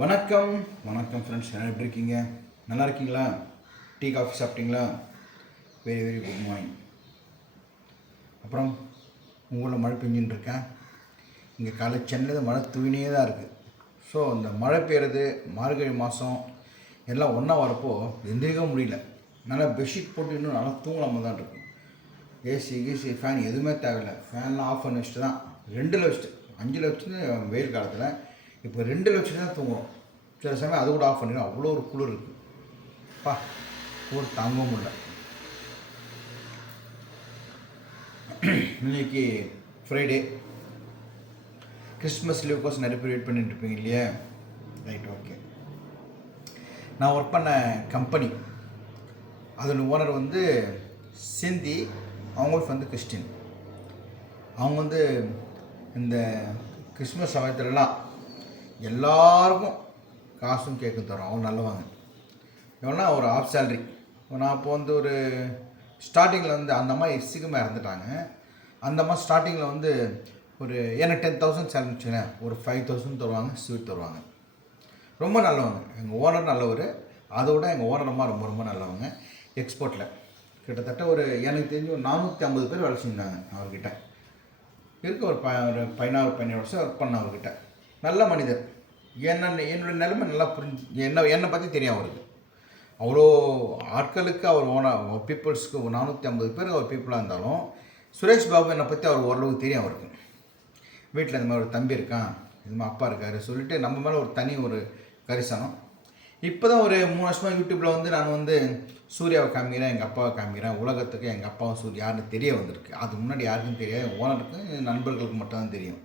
வணக்கம். வணக்கம் ஃப்ரெண்ட்ஸ் என்ன எப்படி இருக்கீங்க? நல்லா இருக்கீங்களா? டீ காஃபி சாப்பிட்டீங்களா? வெரி வெரி குட் மார்னிங் அப்புறம் உங்களில் மழை பெஞ்சுன்னு இருக்கேன் இங்கே காலை சென்னையில் மழை தூவினே தான் இருக்குது ஸோ இந்த மழை பெய்யுறது மார்கழி மாதம் எல்லாம் ஒன்றா வரப்போ எந்திரிக்க முடியல. நல்லா பெட்ஷீட் போட்டு இன்னும் நல்லா தூங்கலாம தான் இருக்கும் ஏசி ஏசி ஃபேன் எதுவுமே தேவையில்லை. ஃபேன்லாம் ஆஃப் பண்ணி வச்சுட்டு தான். ரெண்டில் வச்சுட்டு அஞ்சில் வச்சுட்டு வெயில் காலத்தில் இப்போ ரெண்டு லட்சம் தான் தூங்குவோம் சில சமயம் அது கூட ஆஃப் பண்ணிடும் அவ்வளோ ஒரு குளிர் இருக்குது பா குளிர் தாங்கவும் முடியல. இன்னைக்கு ஃப்ரைடே கிறிஸ்மஸ் லீவ் லீவுக்கோசம் நிறைய பேர் வெயிட் பண்ணிட்டு இருப்பீங்க இல்லையா? ரைட் ஓகே நான் ஒர்க் பண்ண கம்பெனி அதோட ஓனர் வந்து சிந்தி அவங்களுக்கு வந்து கிறிஸ்டின் அவங்க வந்து இந்த கிறிஸ்மஸ் சமயத்துலலாம் எல்லாருக்கும் காசும் கேட்கும் தரோம் அவங்க நல்லவாங்க. எவ்வளோனா ஒரு ஆஃப் சேல்ரி நான் இப்போ வந்து ஒரு ஸ்டார்டிங்கில் வந்து அந்த அம்மா சீக்கிரமாக இறந்துட்டாங்க. அந்த அம்மா ஸ்டார்டிங்கில் வந்து ஒரு எனக்கு டென் தௌசண்ட் சேலரி வச்சுக்கேன் ஒரு ஃபைவ் தௌசண்ட் தருவாங்க ஸ்வீட் தருவாங்க. ரொம்ப நல்லவங்க. எங்கள் ஓனர் நல்லவர். அதை விட எங்கள் ஓனர் அம்மா ரொம்ப ரொம்ப நல்லவங்க. எக்ஸ்போர்ட்டில் கிட்டத்தட்ட ஒரு எனக்கு தெரிஞ்சு ஒரு நானூற்றி ஐம்பது பேர் வேலை செஞ்சாங்க அவர்கிட்ட. இருக்க ஒரு ப ஒரு பதினாறு பதினேழு வருஷம் ஒர்க் பண்ண அவர்கிட்ட. நல்ல மனிதர். என்ன என்னுடைய நிலைமை நல்லா புரிஞ்சு என்ன என்னை பற்றி தெரியும் அவருக்கு. அவ்வளோ ஆட்களுக்கு அவர் ஓன பீப்புள்ஸ்க்கு நானூற்றி ஐம்பது பேர் அவர் பீப்புளாக இருந்தாலும் சுரேஷ் பாபு என்னை பற்றி அவர் ஓரளவுக்கு தெரியும் அவருக்கு. வீட்டில் இந்த மாதிரி ஒரு தம்பி இருக்கான் இது மாதிரி அப்பா இருக்காரு சொல்லிட்டு நம்ம மேலே ஒரு தனி ஒரு கரிசனம். இப்போ தான் ஒரு மூணு வருஷமாக யூடியூப்பில் வந்து நான் வந்து சூர்யாவை காமிக்கிறேன் எங்கள் அப்பாவை காமிக்கிறேன் உலகத்துக்கு எங்கள் அப்பாவும் சூர்யா யாருன்னு தெரிய வந்திருக்கு. அது முன்னாடி யாருக்கும் தெரியாது ஓனருக்கும் ஓனருக்கு நண்பர்களுக்கு மட்டும்தான் தெரியும்.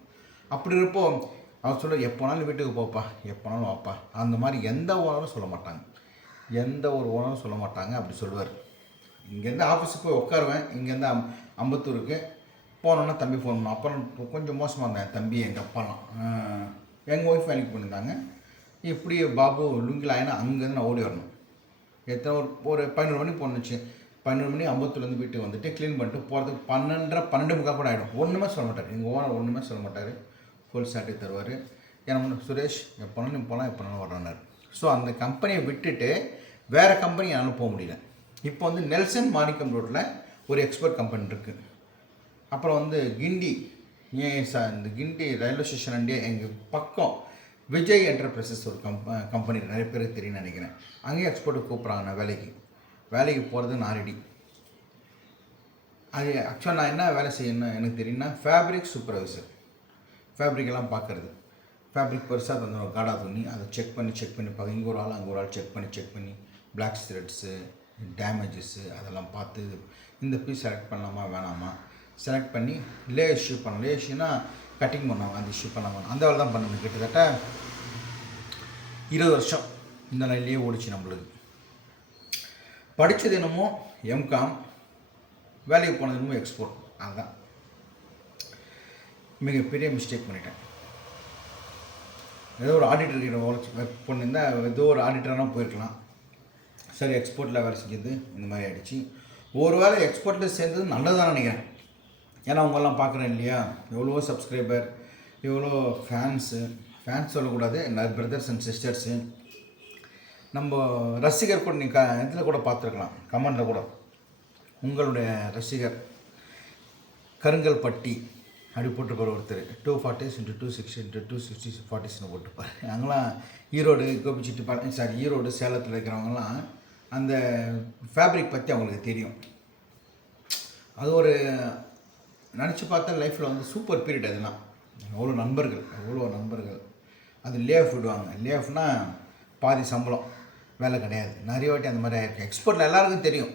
அப்படி இருப்போம் அவர் சொல்ல எப்போனாலும் வீட்டுக்கு போப்பா எப்போனாலும் வாப்பா. அந்த மாதிரி எந்த ஓனரும் சொல்ல மாட்டாங்க. எந்த ஒரு ஓனரும் சொல்ல மாட்டாங்க அப்படி சொல்லுவார். இங்கேருந்து ஆஃபீஸுக்கு போய் உட்காருவேன். இங்கேருந்து அம் அம்பத்தூருக்கு போனோன்னா தம்பி ஃபோன் பண்ணோம் அப்புறம் கொஞ்சம் மோசமாக இருந்தேன் தம்பி எங்கள் அப்பாலாம். எங்கள் ஒய்ஃப் வேலைக்கு பண்ணியிருந்தாங்க இப்படி பாபு லுங்கில் ஆயினா அங்கேருந்து நான் ஓடி வரணும். எத்தனை ஒரு ஒரு பதினோரு மணிக்கு போணுச்சு. பன்னெண்டு மணி அம்பத்தூர்லேருந்து வீட்டுக்கு வந்துட்டு க்ளீன் பண்ணிட்டு போகிறதுக்கு பன்னெண்டரை பன்னெண்டு முக்கால் கூட ஆகிடும் ஒன்றுமே சொல்ல மாட்டார். எங்கள் ஓனர் ஒன்றுமே சொல்ல மாட்டார். ஃபுல் சாட்டி தருவார். ஏன்னா சுரேஷ் எப்போனாலும் நீ போகலாம் எப்போனாலும் வரணுன்னாரு ஸோ அந்த கம்பெனியை விட்டுட்டு வேறு கம்பெனி என்னால் போக முடியல. இப்போ வந்து நெல்சன் மாணிக்கம் ரோட்டில் ஒரு எக்ஸ்போர்ட் கம்பெனி இருக்குது அப்புறம் வந்து கிண்டி ஏன் சார் இந்த கிண்டி ரயில்வே ஸ்டேஷன் அண்டே எங்கள் பக்கம் விஜய் என்டர்பிரைசஸ் ஒரு கம்ப கம்பெனி நிறைய பேருக்கு தெரியும்னு நினைக்கிறேன். அங்கேயும் எக்ஸ்போர்ட்டு கூப்பிட்றாங்க நான் வேலைக்கு. வேலைக்கு போகிறது நாரடி அது ஆக்சுவலாக நான் என்ன வேலை செய்யணும் எனக்கு தெரியும்னா ஃபேப்ரிக் சூப்பர்வைசர் ஃபேப்ரிக்கெல்லாம் பார்க்குறது. ஃபேப்ரிக் பெருசாக தந்துடும் காடா துணி அதை செக் பண்ணி செக் பண்ணி பார்க்க. இங்கே ஒரு ஆள் அங்கே ஒரு ஆள் செக் பண்ணி செக் பண்ணி பிளாக் த்ரெட்ஸு டேமேஜஸ்ஸு அதெல்லாம் பார்த்து இந்த பீஸ் செலக்ட் பண்ணலாமா வேணாமா? செலக்ட் பண்ணி லே இஷ்யூ பண்ணலாம். லே இஷ்யூனா கட்டிங் பண்ணுவாங்க அந்த இஷ்யூ பண்ணாமல் அந்த வேலை தான் பண்ணணும். கிட்டத்தட்ட இருபது வருஷம் இந்த நிலையிலேயே ஓடிச்சு நம்மளுக்கு. படித்தது என்னமோ எம்காம் வேலைக்கு போனது என்னமோ எக்ஸ்போர்ட் அதுதான் மிகப்பெரிய மிஸ்டேக் பண்ணிட்டேன். ஏதோ ஒரு ஆடிட்டர் ஒர்க் பண்ணியிருந்தா ஏதோ ஒரு ஆடிட்டராக போயிருக்கலாம். சரி எக்ஸ்போர்ட்டில் வேலை செஞ்சது இந்த மாதிரி ஆகிடுச்சு ஒரு வேளை எக்ஸ்போர்ட்டில் சேர்ந்தது நல்லதான் நினைக்கிறேன். ஏன்னா அவங்கெல்லாம் பார்க்குறேன் இல்லையா? எவ்வளோ சப்ஸ்கிரைபர் எவ்வளோ ஃபேன்ஸு ஃபேன்ஸ் சொல்லக்கூடாது நிறைய பிரதர்ஸ் அண்ட் சிஸ்டர்ஸு நம்ம ரசிகர் கூட நீங்கள் இதில் கூட பார்த்துருக்கலாம் கமெண்டில் கூட. உங்களுடைய ரசிகர் கருங்கல் பட்டி அப்படி போட்டிருப்பார் ஒருத்தர். Two forties into two sixty into two sixty ஃபார்ட்டிஸ்னு போட்டிருப்பார். அங்கெல்லாம் ஈரோடு கோபிச்செட்டிப்பாளையம் சாரி ஈரோடு சேலத்தில் இருக்கிறவங்கலாம் அந்த ஃபேப்ரிக் பற்றி அவங்களுக்கு தெரியும். அது ஒரு நினச்சி பார்த்தா லைஃப்பில் வந்து சூப்பர் பீரியட் அதெல்லாம் அவ்வளோ நண்பர்கள் அவ்வளோ நண்பர்கள். அது லே ஆஃப் விடுவாங்க. லே ஆஃப்னா பாதி சம்பளம் வேலை கிடையாது. நிறைய வாட்டி அந்த மாதிரி ஆயிருக்கு. எக்ஸ்போர்ட்டில் எல்லாருக்கும் தெரியும்.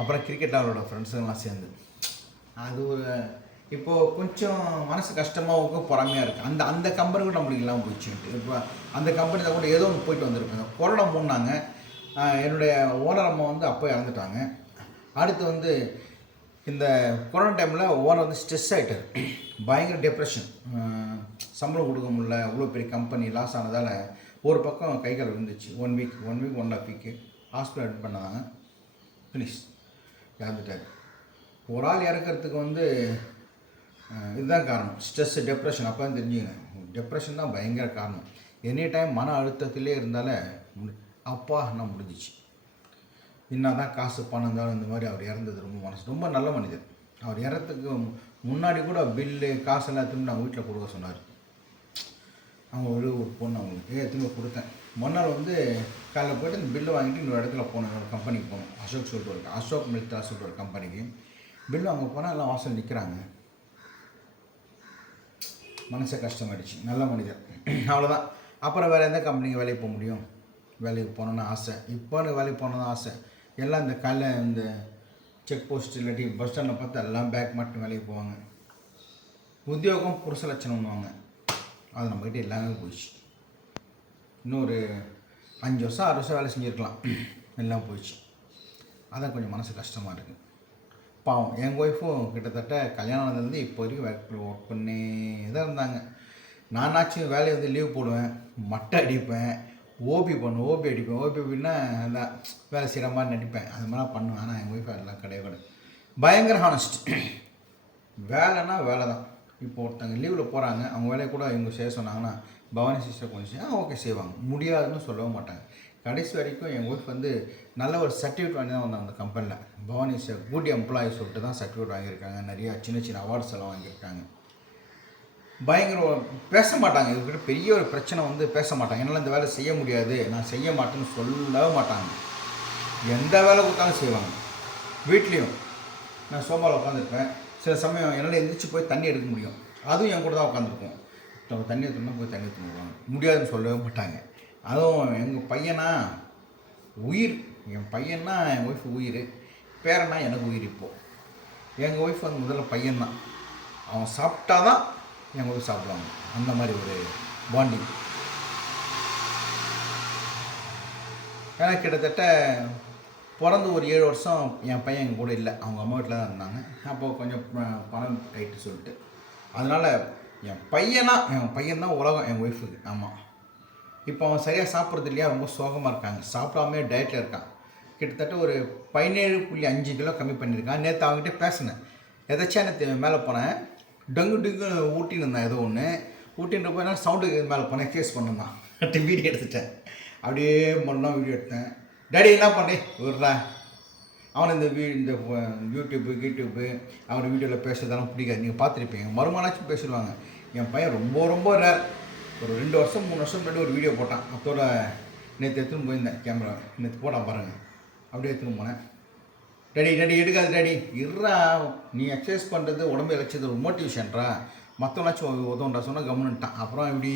அப்புறம் கிரிக்கெட் அவரோட ஃப்ரெண்ட்ஸுங்கெல்லாம் சேர்ந்து. அது ஒரு இப்போது கொஞ்சம் மனசு கஷ்டமாக இருக்கும் பொறாமையாக இருக்குது அந்த அந்த கம்பெனி கூட நம்மளுக்கு இல்லாமல் போயிடுச்சு. இப்போ அந்த கம்பெனி கூட ஏதோ ஒன்று போயிட்டு வந்திருப்பாங்க கொரோனா மூணாங்க என்னுடைய ஓனர் அம்மா வந்து அப்போ இறந்துட்டாங்க. அடுத்து வந்து இந்த கொரோனா டைமில் ஓனர் வந்து ஸ்ட்ரெஸ் ஆகிட்டார் பயங்கர டிப்ரெஷன் சம்பளம் கொடுக்க முடில அவ்வளோ பெரிய கம்பெனி லாஸ் ஆனதால் ஒரு பக்கம் கை கால் இருந்துச்சு one week one week one half week hospital admit பண்ணாங்க. ஃபினிஷ் இறந்துட்டார். ஒரு ஆள் இறக்கிறதுக்கு வந்து இதுதான் காரணம். ஸ்ட்ரெஸ்ஸு டெப்ரெஷன் அப்போ தான் தெரிஞ்சுங்க டெப்ரெஷன் தான் பயங்கர காரணம். எனி டைம் மன அழுத்தத்திலே இருந்தாலே அப்பா நான் முடிஞ்சிச்சு. என்ன தான் காசு பணம் இருந்தாலும் இந்த மாதிரி அவர் இறந்தது ரொம்ப மனசு. ரொம்ப நல்ல மனிதர். அவர் இறத்துக்கு முன்னாடி கூட பில்லு காசு எல்லாத்தையும் நான் வீட்டில் கொடுக்க சொன்னார். அவங்க ஒரு ஒரு பொண்ணு அவங்களுக்கு. எடுத்துன்னு கொடுத்தேன். மறுநாள் வந்து காலைல போயிட்டு இந்த பில்லு வாங்கிட்டு இன்னொரு இடத்துல போனேன். ஒரு கம்பெனிக்கு போனோம். அசோக் சொல்லிட்டு ஒரு அசோக் மில்தா சொல்லிட்டு ஒரு கம்பெனிக்கு பில்லு அங்கே போனால் எல்லாம் வாசல் நிற்கிறாங்க மனசு கஷ்டமாயிடுச்சு. நல்ல மனிதர். அவ்வளோதான் அப்புறம் வேறு எந்த கம்பெனிக்கு வேலைக்கு போக முடியும்? வேலைக்கு போகணுன்னு ஆசை. இப்போ வேலைக்கு போகணுன்னு ஆசை. எல்லாம் இந்த காலைல இந்த செக் போஸ்ட் இல்லாட்டி பஸ் ஸ்டாண்டில் பார்த்து எல்லாம் பேக் மட்டும் வேலைக்கு போவாங்க. உத்தியோகம் புருஷ லட்சணம்னுவாங்க. அது நம்மக்கிட்ட எல்லாமே போயிடுச்சு. இன்னொரு அஞ்சு வருஷம் ஆறு வருஷம் வேலை செஞ்சுருக்கலாம். எல்லாம் போயிடுச்சு. அதான் கொஞ்சம் மனசு கஷ்டமாக இருக்குது பாவம். எங்கள் ஒய்ஃபும் கிட்டத்தட்ட கல்யாணம் ஆனதுலேருந்து இப்போ வரைக்கும் ஒர்க் ஒர்க் பண்ணே தான் இருந்தாங்க. நானாச்சும் வேலையை வந்து லீவ் போடுவேன் மட்டை அடிப்பேன் ஓபி பண்ணுவேன் ஓபி அடிப்பேன். ஓபி அப்படின்னா அதான் வேலை செய்கிற மாதிரி நடிப்பேன். அது மாதிரிலாம் பண்ணுவேன். ஆனால் எங்கள் ஒய்ஃப் அதெல்லாம் கிடையாது. கிடையாது பயங்கர ஹானஸ்ட் வேலைன்னா வேலை தான். இப்போ ஒருத்தங்க லீவில் போகிறாங்க அவங்க வேலையை கூட இவங்க செய்ய சொன்னாங்கன்னா பவானி சிஸ்டர் கொஞ்சம் ஓகே செய்வாங்க. முடியாதுன்னு சொல்லவும் மாட்டாங்க. கடைசி வரைக்கும் என் ஒய்ஃப் வந்து நல்ல ஒரு சர்டிஃபிகேட் வாங்கி தான் வந்தாங்க அந்த கம்பெனியில் பவானி சார் குட் எம்ப்ளாயி சொல்லிட்டு தான் சர்டிஃபிகேட் வாங்கியிருக்காங்க. நிறையா சின்ன சின்ன அவார்ட்ஸ் எல்லாம் வாங்கியிருக்காங்க. பயங்கர பேச மாட்டாங்க. இவர்கிட்ட பெரிய ஒரு பிரச்சனை வந்து பேச மாட்டாங்க. என்னால் இந்த வேலை செய்ய முடியாது. நான் செய்ய மாட்டேன்னு சொல்லவே மாட்டாங்க. எந்த வேலை கொடுத்தாலும் செய்வாங்க. வீட்லேயும் நான் சோபாவில் உட்காந்துருப்பேன் சில சமயம் என்னால் எந்திரிச்சு போய் தண்ணி எடுக்க முடியும். அதுவும் என் கூட தான் உட்காந்துருப்போம் நம்ம தண்ணி எடுத்துனா போய் தண்ணி எடுத்துன்னு முடியாதுன்னு சொல்லவே மாட்டாங்க. அதுவும் எங்கள் பையனா உயிர். என் பையன்னா என் ஒய்ஃப் உயிர். பேரனா எனக்கு உயிர் இப்போது எங்கள் ஒய்ஃப் வந்து முதல்ல பையன்தான். அவன் சாப்பிட்டா தான் எங்கள் ஒய்ஃப் சாப்பிடுவாங்க. அந்த மாதிரி ஒரு பாண்டிங் ஏன்னா கிட்டத்தட்ட பிறந்து ஒரு ஏழு வருஷம் என் பையன் எங்கள் கூட இல்லை. அவங்க அம்மா வீட்டில் தான் இருந்தாங்க. அப்போது கொஞ்சம் பணம் டைட்டு சொல்லிட்டு. அதனால் என் பையனா என் பையன் தான் உலகம் என் ஒய்ஃபுக்கு ஆமாம் இப்போ அவன் சரியாக சாப்பிட்றது இல்லையா? ரொம்ப சோகமாக இருக்காங்க. சாப்பிடாமே டயட்டில் இருக்கான். கிட்டத்தட்ட ஒரு பதினேழு புள்ளி அஞ்சு கிலோ கம்மி பண்ணியிருக்கான். நேற்று அவங்ககிட்ட பேசினேன். எதாச்சும் நேற்று மேலே போனேன். டங்கு டங்கு ஊட்டின்னு இருந்தேன் ஏதோ ஒன்று ஊட்டின்ற போய் நான் சவுண்டு மேலே போனேன். ஃபேஸ் பண்ணிருந்தான் வீடியோ எடுத்துட்டேன். அப்படியே மறுநாள் வீடியோ எடுத்தேன். டேடி என்ன பண்ணே? விடுறேன் அவன் இந்த வீ இந்த யூடியூப்பு யூடியூப்பு அவன் வீடியோவில் பேசுறதெல்லாம் பிடிக்காது. நீங்கள் பார்த்துருப்பீங்க. மறுமணாச்சும் பேசிடுவாங்க. என் பையன் ரொம்ப ரொம்ப ரேர் ஒரு ரெண்டு வருஷம் மூணு வருஷம் முன்னாடி ஒரு வீடியோ போட்டான். அதோட நேற்று எடுத்துன்னு போயிருந்தேன் கேமரா நேற்று போட்டான் பாருங்கள் அப்படியே எடுத்துன்னு போனேன். டேடி டேடி எடுக்காது டேடி. இருறா நீ எக்ஸசைஸ் பண்ணுறது உடம்பு இழைச்சது ஒரு மோட்டிவேஷன்ரா மற்றவனாச்சும் உதவுன்றா சொன்னால் கவனிட்டான் அப்புறம் இப்படி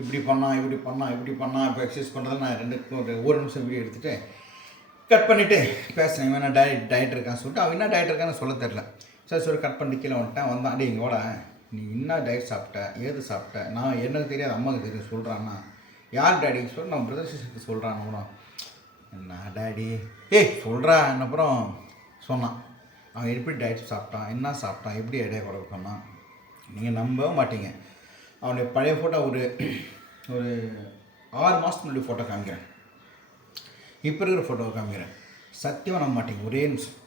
இப்படி பண்ணான் இப்படி பண்ணான் இப்படி பண்ணான். இப்போ எக்ஸசைஸ் பண்ணுறது நான் ரெண்டு ஒரு ஒரு நிமிஷம் வீடியோ எடுத்துகிட்டு கட் பண்ணிவிட்டு பேசுகிறேன் இவன் என்ன டயட் டயட் இருக்கான்னு சொல்லிட்டு அவன் என்ன டயட் இருக்கான்னு சொல்ல தெரில சரி சரி கட் பண்ணி கீழே வந்துட்டேன். வந்தான். அடி இங்கே ஓட நீ என்ன டயட் சாப்பிட்ட? ஏது சாப்பிட்ட? நான் எனக்கு தெரியாது அம்மாவுக்கு தெரியும் சொல்கிறான்னா யார் டேடி சொல்லி நான் பிரதர் சிஸ்டருக்கு சொல்கிறான் கூட. என்ன டேடி ஏய் சொல்கிறா அப்புறம் சொன்னான். அவன் எப்படி டயட் சாப்பிட்டான்? என்ன சாப்பிட்டான்? எப்படி எடையை குறை சொன்னான்? நீங்கள் நம்பவே மாட்டீங்க. அவனுடைய பழைய ஃபோட்டோ ஒரு ஒரு ஆறு மாதத்துக்கு முன்னாடி ஃபோட்டோ காமிக்கிறேன். இப்போ இருக்கிற ஃபோட்டோவை காமிக்கிறேன். சத்தியமாக நம்ப மாட்டீங்க. ஒரே நிமிஷம்.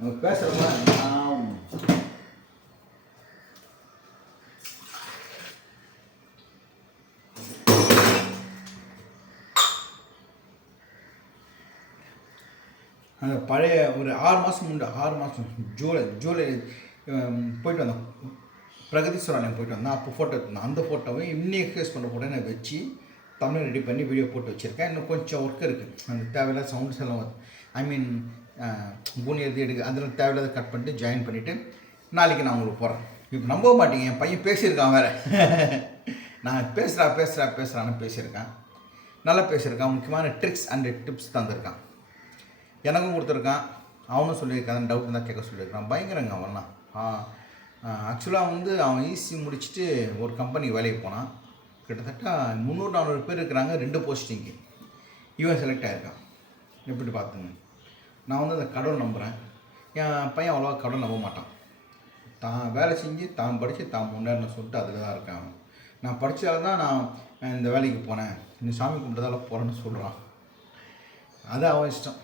நம்ம பேசுகிறப்ப நான் அந்த பழைய ஒரு ஆறு மாதம் உண்டு ஆறு மாதம் ஜூலை ஜூலை போயிட்டு வந்தோம் பிரகதீஸ்வரன் போயிட்டு வந்தேன் அப்போ ஃபோட்டோ எடுத்தேன் அந்த ஃபோட்டோவை இன்னும் எக்ஸ்பிரஸ் பண்ண ஃபோட்டோ நான் வச்சு தமிழ் ரெடி பண்ணி வீடியோ போட்டு வச்சுருக்கேன் இன்னும் கொஞ்சம் ஒர்க் இருக்குது அந்த தேவையில்லாத சவுண்ட்ஸ் எல்லாம் ஐ மீன் பூனி எழுதி எடுக்க அதில் தேவையில்லாத கட் பண்ணிட்டு ஜாயின் பண்ணிவிட்டு நாளைக்கு நான் உங்களுக்கு போகிறேன் இப்போ நம்ப மாட்டீங்க என் பையன் பேசியிருக்கான் வேறு. நான் பேசுகிறா பேசுகிறா பேசுகிறான்னு பேசியிருக்கேன். நல்லா பேசியிருக்கான் முக்கியமான ட்ரிக்ஸ் அண்ட் டிப்ஸ் தந்திருக்கான். எனக்கும் கொடுத்துருக்கான். அவனும் சொல்லியிருக்கான் டவுட் இருந்தால் கேட்க சொல்லியிருக்கான். பயங்கரங்க அவன்லாம் ஆக்சுவலாக வந்து அவன் ஈஸி முடிச்சுட்டு ஒரு கம்பெனி வேலைக்கு போனான். கிட்டத்தட்ட முந்நூறு நானூறு பேர் இருக்கிறாங்க ரெண்டு போஸ்டிங்கு இவன் செலக்ட் ஆகிருக்கான் எப்படி பார்த்துங்க? நான் வந்து அந்த கடவுள் நம்புகிறேன் என் பையன் அவ்வளோவா கடவுள் நம்ப மாட்டான். தான் வேலை செஞ்சு தான் படித்து தான் முன்னேறணும் சொல்லிட்டு அதில் தான் இருக்கான் நான் படித்தால தான் நான் இந்த வேலைக்கு போனேன். இந்த சாமி கும்பிட்டதால போகிறேன்னு சொல்கிறான் அது அவன் இஷ்டம்.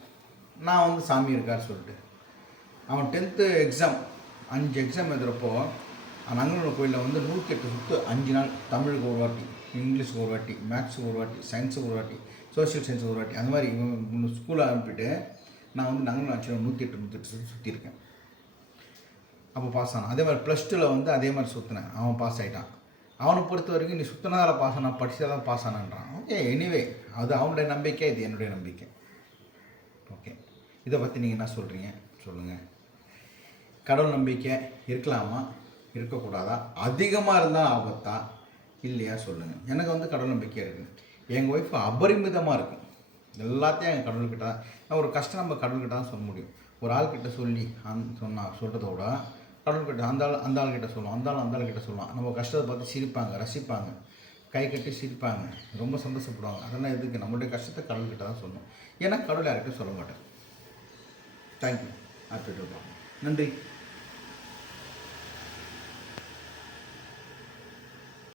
நான் வந்து சாமி இருக்கார் சொல்லிட்டு. அவன் டென்த்து எக்ஸாம் அஞ்சு எக்ஸாம் எழுதுகிறப்போ நங்கநல்லூர் கோயிலில் வந்து நூற்றி எட்டு சுற்று அஞ்சு நாள் தமிழுக்கு ஒரு வாட்டி இங்கிலீஷுக்கு ஒரு வாட்டி மேக்ஸுக்கு ஒரு வாட்டி சயின்ஸுக்கு ஒரு வாட்டி சோஷியல் சயின்ஸுக்கு ஒரு வாட்டி அந்த மாதிரி ஸ்கூலில் அனுப்பிட்டு நான் வந்து நங்கநல்லூர் ஆட்சியில் நூற்றி எட்டு நூற்றி எட்டு சுற்றியிருக்கேன் சுற்றிருக்கேன் அப்போ பாஸ் ஆனான். அதே மாதிரி ப்ளஸ் டூவில் வந்து அதே மாதிரி சுற்றினேன் அவன் பாஸ் ஆகிட்டான் அவனை பொறுத்த வரைக்கும் நீ சுத்தினதால் பாஸ் ஆனால் படிச்சதால தான் பாஸ் ஆனான்றான். ஓகே எனிவே அது அவனுடைய நம்பிக்கை இது என்னுடைய நம்பிக்கை. ஓகே இதை பற்றி நீங்கள் என்ன சொல்கிறீங்க சொல்லுங்கள் கடவுள் நம்பிக்கை இருக்கலாமா? இருக்கக்கூடாதா? அதிகமாக இருந்தால் ஆபத்தா? இல்லையா? சொல்லுங்கள் எனக்கு வந்து கடவுள் நம்பிக்கை இருக்குது எங்கள் ஒய்ஃப் அபரிமிதமாக இருக்கும். எல்லாத்தையும் எங்கள் கடவுள்கிட்ட தான். ஒரு கஷ்டம் நம்ம கடவுள்கிட்ட தான் சொல்ல முடியும். ஒரு ஆள்கிட்ட சொல்லி அந் சொன்னால் சொல்கிறத விட கடவுள்கிட்ட அந்த ஆள் அந்த ஆள்கிட்ட சொல்லுவோம் அந்த ஆள் அந்த ஆள்கிட்ட சொல்லுவோம் நம்ம கஷ்டத்தை பார்த்து சிரிப்பாங்க ரசிப்பாங்க. கை கட்டி சிரிப்பாங்க. ரொம்ப சந்தோஷப்படுவாங்க. அதெல்லாம் எதுக்கு? நம்மளுடைய கஷ்டத்தை கடவுள்கிட்ட தான் சொல்லணும். ஏன்னா கடவுள் யார்கிட்ட சொல்ல மாட்டேன் தேங்க்யூ ஹாப்பி நன்றி.